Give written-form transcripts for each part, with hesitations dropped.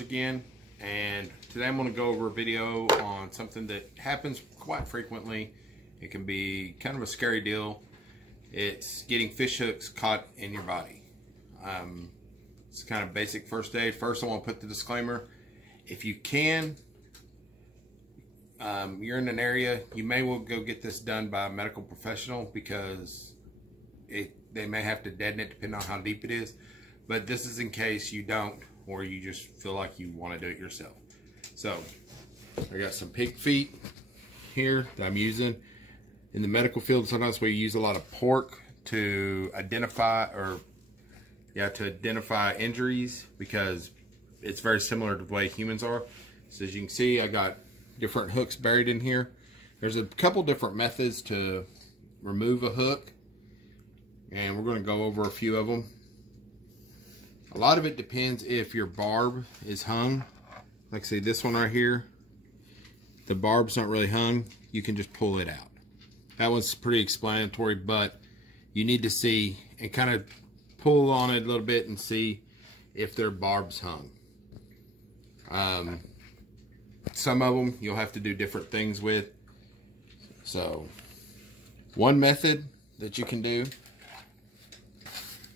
Again, and today I'm going to go over a video on something that happens quite frequently. It can be kind of a scary deal. It's getting fish hooks caught in your body. It's kind of basic first aid. First, I want to put the disclaimer: if you can, you're in an area, you may well go get this done by a medical professional, because they may have to deaden it depending on how deep it is. But this is in case you don't, or you just feel like you want to do it yourself. So I got some pig feet here that I'm using. In the medical field, sometimes we use a lot of pork to identify injuries, because it's very similar to the way humans are. So as you can see, I got different hooks buried in here. There's a couple different methods to remove a hook, and we're going to go over a few of them. A lot of it depends if your barb is hung. Like say this one right here, the barb's not really hung, you can just pull it out. That one's pretty explanatory, but you need to see and kind of pull on it a little bit and see if their barb's hung. Some of them you'll have to do different things with. So one method that you can do,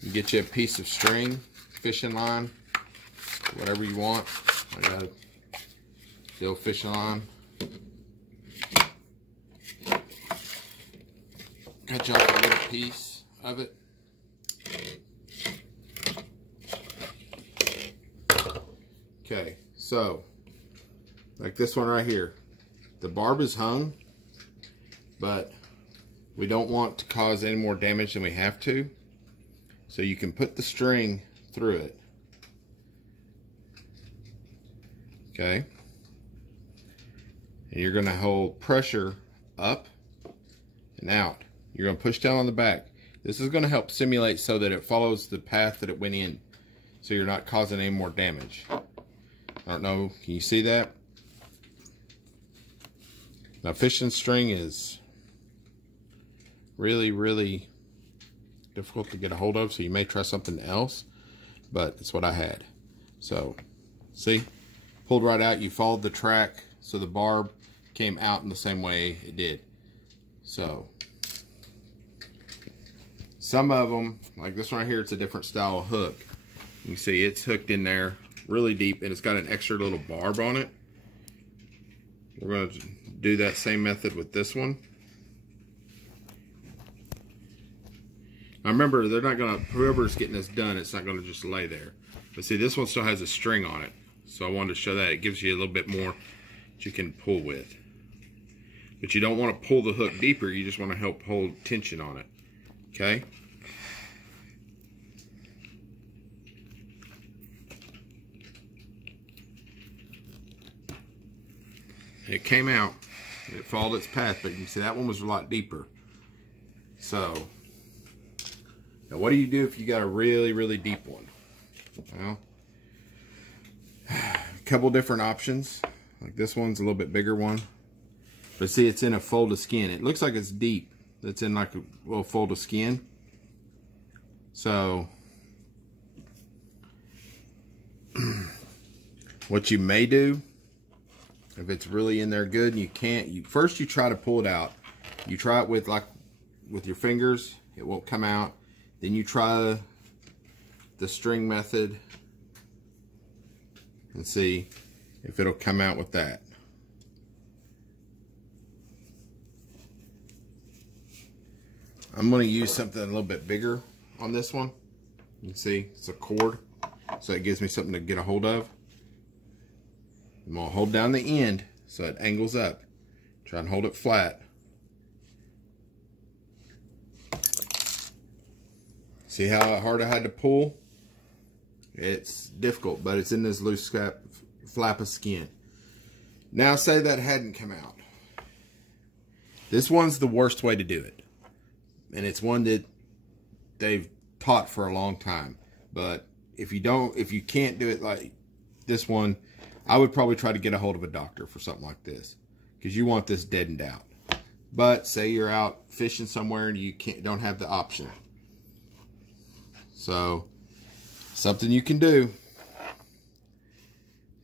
you get you a piece of string, fishing line, whatever you want. I got a steel fishing line. Cut you off a little piece of it. Okay, so like this one right here, the barb is hung, but we don't want to cause any more damage than we have to. So you can put the string through it. Okay, and you're going to hold pressure up and out. You're going to push down on the back. This is going to help simulate so that it follows the path that it went in, so you're not causing any more damage. I don't know, can you see that? Now fishing string is really difficult to get a hold of, so you may try something else, but it's what I had. So see, pulled right out. You followed the track, so the barb came out in the same way it did. So some of them, like this one right here, it's a different style of hook. You can see it's hooked in there really deep, and it's got an extra little barb on it. We're going to do that same method with this one. Now remember, they're not going to, whoever's getting this done, it's not going to just lay there. But see, this one still has a string on it, so I wanted to show that. It gives you a little bit more that you can pull with. But you don't want to pull the hook deeper, you just want to help hold tension on it. Okay? It came out, it followed its path, but you can see that one was a lot deeper. So now what do you do if you got a really deep one? Well, a couple different options. Like this one's a little bit bigger one, but see, it's in a fold of skin. It looks like it's deep. It's in like a little fold of skin. So what you may do, if it's really in there good and you can't, first you try to pull it out. You try it with your fingers, it won't come out. Then you try the string method and see if it'll come out with that. I'm going to use something a little bit bigger on this one. You can see it's a cord, so it gives me something to get a hold of. I'm going to hold down the end so it angles up. Try and hold it flat. See how hard I had to pull? It's difficult, but it's in this loose flap of skin. Now say that hadn't come out. This one's the worst way to do it. And it's one that they've taught for a long time. But if you can't do it like this one, I would probably try to get a hold of a doctor for something like this, because you want this deadened out. But say you're out fishing somewhere and you don't have the option. So something you can do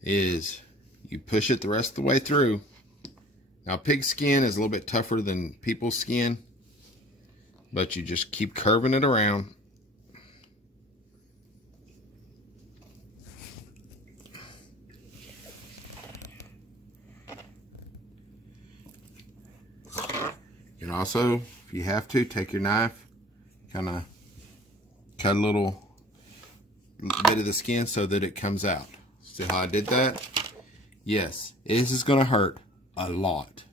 is you push it the rest of the way through. Now pig skin is a little bit tougher than people's skin, but you just keep curving it around. You can also, if you have to, take your knife, kind of cut a little bit of the skin so that it comes out. See how I did that? Yes, this is going to hurt a lot.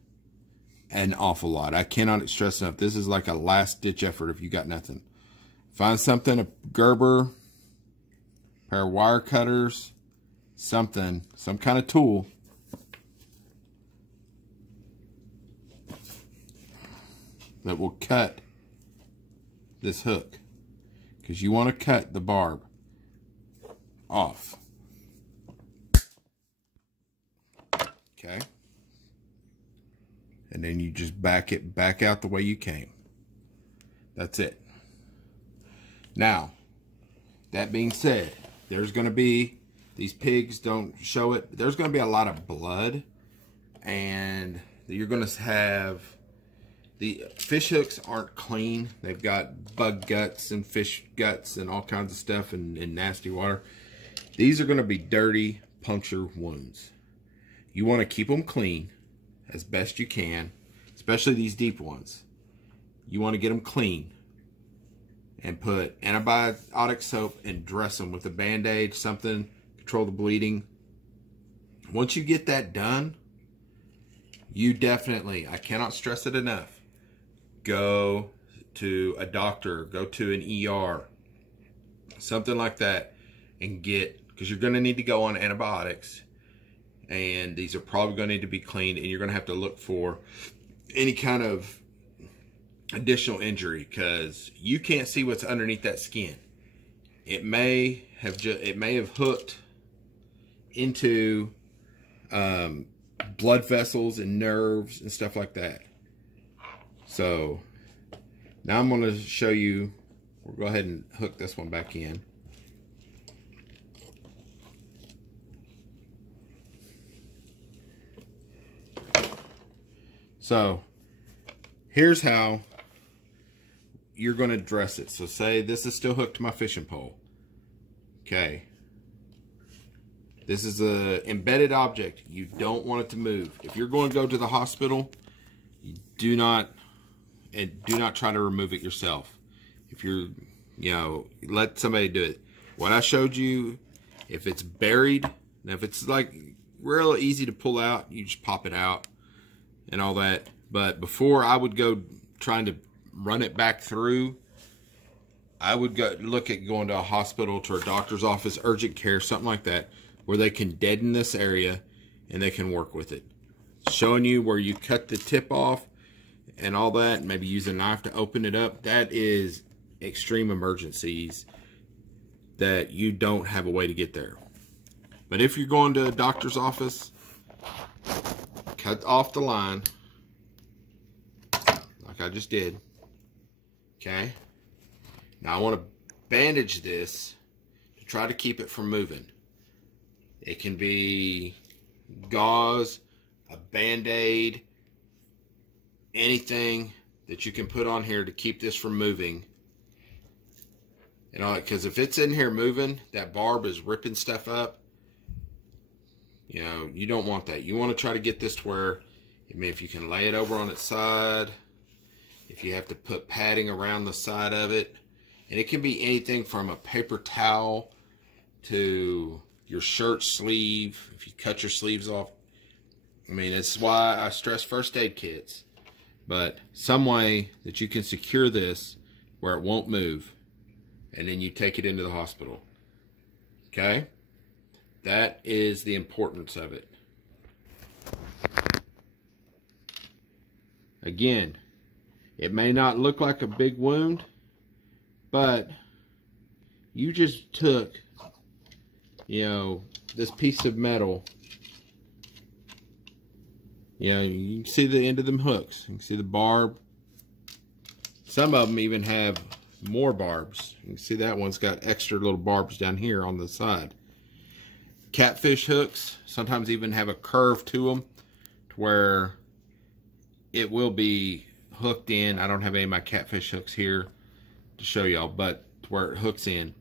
An awful lot. I cannot stress enough. This is like a last ditch effort if you got nothing. Find something, a Gerber, pair of wire cutters, something, some kind of tool. That will cut this hook. Because you want to cut the barb off. Okay. And then you just back it back out the way you came. That's it. Now, that being said, there's going to be, these pigs don't show it, there's going to be a lot of blood, and you're going to have, the fish hooks aren't clean. They've got bug guts and fish guts and all kinds of stuff and nasty water. These are going to be dirty puncture wounds. You want to keep them clean as best you can, especially these deep ones. You want to get them clean and put antibiotic soap and dress them with a Band-Aid, something, control the bleeding. Once you get that done, you definitely, I cannot stress it enough, go to a doctor, go to an ER, something like that, and get, because you're going to need to go on antibiotics, and these are probably going to need to be cleaned, and you're going to have to look for any kind of additional injury, because you can't see what's underneath that skin. It may have hooked into blood vessels and nerves and stuff like that. So now I'm going to show you. We'll go ahead and hook this one back in. So here's how you're going to dress it. So say this is still hooked to my fishing pole. Okay. This is a embedded object. You don't want it to move. If you're going to go to the hospital, you do not try to remove it yourself. If you're, let somebody do it. What I showed you, if it's buried, now if it's like real easy to pull out, you just pop it out and all that. But before I would go trying to run it back through, I would go look at going to a hospital, to a doctor's office, urgent care, something like that, where they can deaden this area and they can work with it. Showing you where you cut the tip off and all that, and maybe use a knife to open it up. That is extreme emergencies that you don't have a way to get there. But if you're going to a doctor's office, cut off the line like I just did. Okay. Now I want to bandage this to try to keep it from moving. It can be gauze, a Band-Aid, anything that you can put on here to keep this from moving. Because if it's in here moving, that barb is ripping stuff up. You don't want that. You want to try to get this to where, if you can lay it over on its side, if you have to put padding around the side of it, and it can be anything from a paper towel to your shirt sleeve, if you cut your sleeves off. It's why I stress first aid kits. But some way that you can secure this where it won't move, and then you take it into the hospital. Okay? That is the importance of it. Again, it may not look like a big wound, but you just took, this piece of metal You know, you can see the end of them hooks. You can see the barb. Some of them even have more barbs. You can see that one's got extra little barbs down here on the side. Catfish hooks sometimes even have a curve to them to where it will be hooked in. I don't have any of my catfish hooks here to show y'all, but to where it hooks in.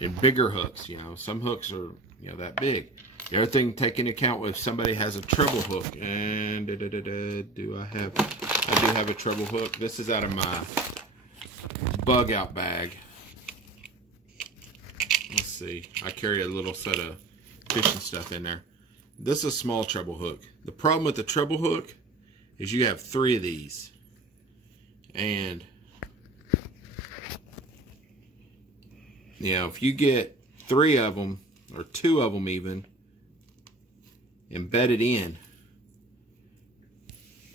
And bigger hooks, you know, some hooks are, you know, that big. The other thing to take into account if somebody has a treble hook, and I do have a treble hook. This is out of my bug out bag. Let's see, I carry a little set of fishing stuff in there. This is a small treble hook. The problem with the treble hook is you have 3 of these, and you know, if you get 3 of them or 2 of them even embedded in,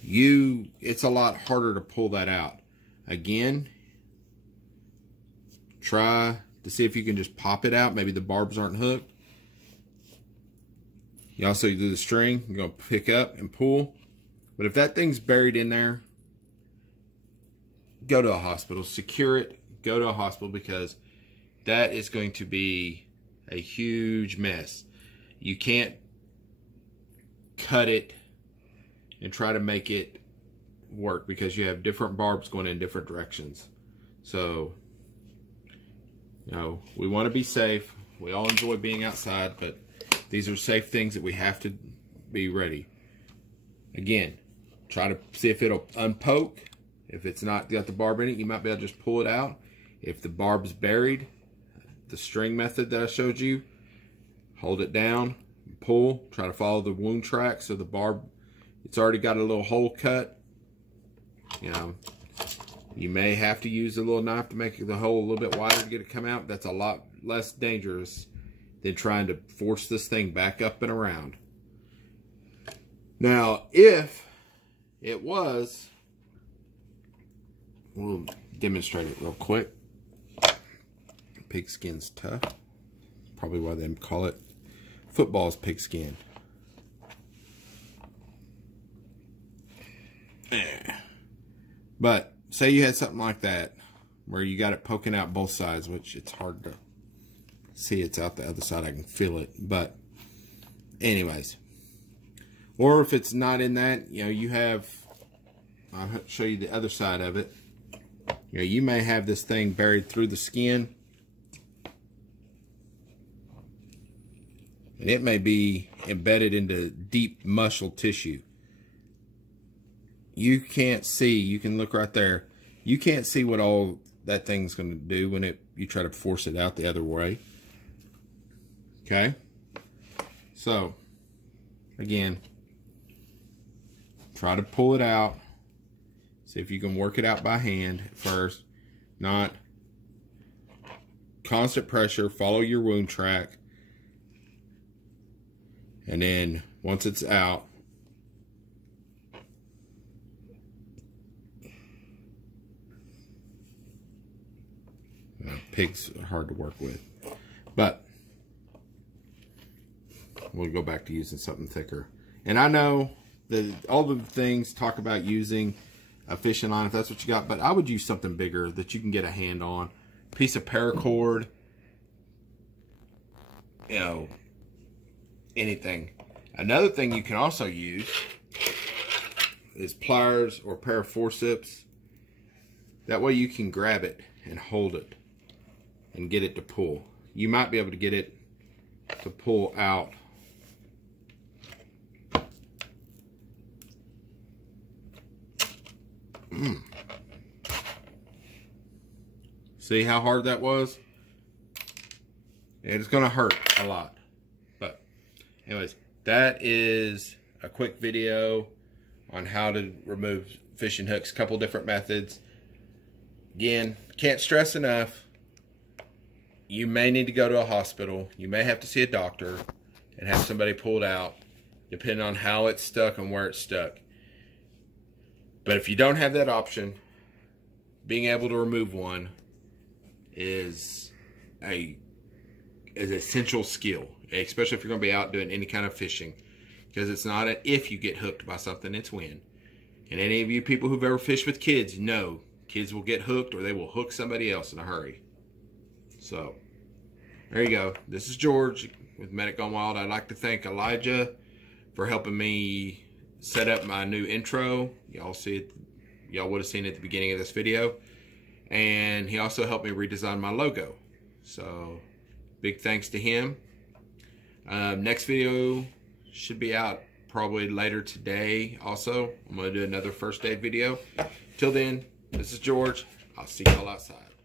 it's a lot harder to pull that out. Again, try to see if you can just pop it out. Maybe the barbs aren't hooked. You also do the string. You're going to pick up and pull. But if that thing's buried in there, go to a hospital. Secure it. Go to a hospital, because that is going to be a huge mess. You can't cut it and try to make it work, because you have different barbs going in different directions. So, you know, we want to be safe. We all enjoy being outside, but these are safe things that we have to be ready. Again, try to see if it'll unpoke. If it's not got the barb in it, you might be able to just pull it out. If the barb's buried, the string method that I showed you, hold it down, pull, try to follow the wound track. So the barb, it's already got a little hole cut. You know, you may have to use a little knife to make the hole a little bit wider to get it come out. That's a lot less dangerous than trying to force this thing back up and around. Now, if it was, we'll demonstrate it real quick. Pigskin's tough. Probably why they call it football's pigskin. But say you had something like that where you got it poking out both sides, which it's hard to see. It's out the other side. I can feel it. But anyways, or if it's not in that, you know, you have, I'll show you the other side of it. You know, you may have this thing buried through the skin, and it may be embedded into deep muscle tissue. You can't see, you can look right there. You can't see what all that thing's going to do when you try to force it out the other way. Okay? So, again, try to pull it out. See if you can work it out by hand at first. Not constant pressure. Follow your wound track. And then once it's out, pigs are hard to work with, but we'll go back to using something thicker. And I know that all the things talk about using a fishing line if that's what you got, but I would use something bigger that you can get a hand on. Piece of paracord, you know, anything. Another thing you can also use is pliers or a pair of forceps. That way you can grab it and hold it and get it to pull. You might be able to get it to pull out. See how hard that was? It's gonna hurt a lot. But anyways, that is a quick video on how to remove fishing hooks. A couple different methods. Again, can't stress enough, you may need to go to a hospital. You may have to see a doctor and have somebody pulled out, depending on how it's stuck and where it's stuck. But if you don't have that option, being able to remove one is an essential skill, especially if you're going to be out doing any kind of fishing. because it's not an if you get hooked by something, it's when. And any of you people who've ever fished with kids know kids will get hooked or they will hook somebody else in a hurry. So there you go. This is George with Medic Gone Wild. I'd like to thank Elijah for helping me set up my new intro. Y'all see it. Y'all would have seen it at the beginning of this video. And he also helped me redesign my logo. So big thanks to him. Next video should be out probably later today also. I'm going to do another first aid video. Till then, this is George. I'll see y'all outside.